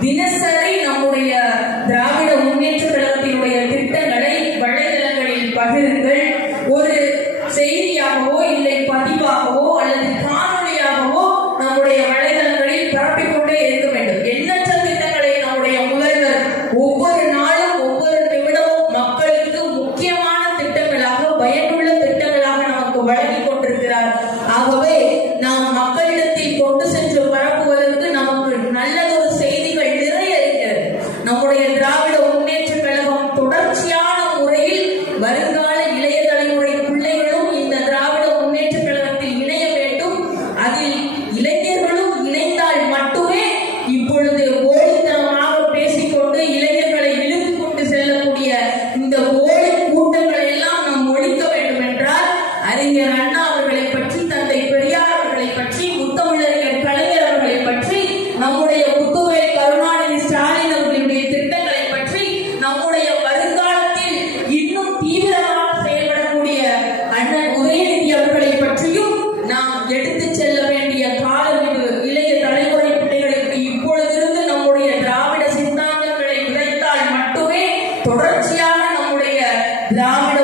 தினசரி நம்முடைய திராவிட முன்னேற்ற கழகத்தினுடைய திட்டங்களை வலைதளங்களில் பகிருங்கள். ஒரு செய்தியாகவோ இல்லை பதிவாகவோ அல்லது அவர்களை பற்றி தந்தை பெரியார் அவர்களை பற்றி முத்தமிழறிஞர் கலைஞர் அவர்களை பற்றி நம்முடைய புத்துரை கருணாநிதி ஸ்டாலின் அவர்களுடைய திட்டங்களை பற்றி நம்முடைய வருங்காலத்தில் இன்னும் தீவிரமாக செயல்படக்கூடிய அண்ணன் உதயநிதி அவர்களை பற்றியும் நாம் எடுத்து செல்ல வேண்டிய காலம் இது. இளைய தலைமுறை பிள்ளைகளுக்கு இப்பொழுதிருந்து நம்முடைய திராவிட சித்தாந்தங்களை விதைத்தால் மட்டுமே தொடர்ச்சியாக நம்முடைய திராவிட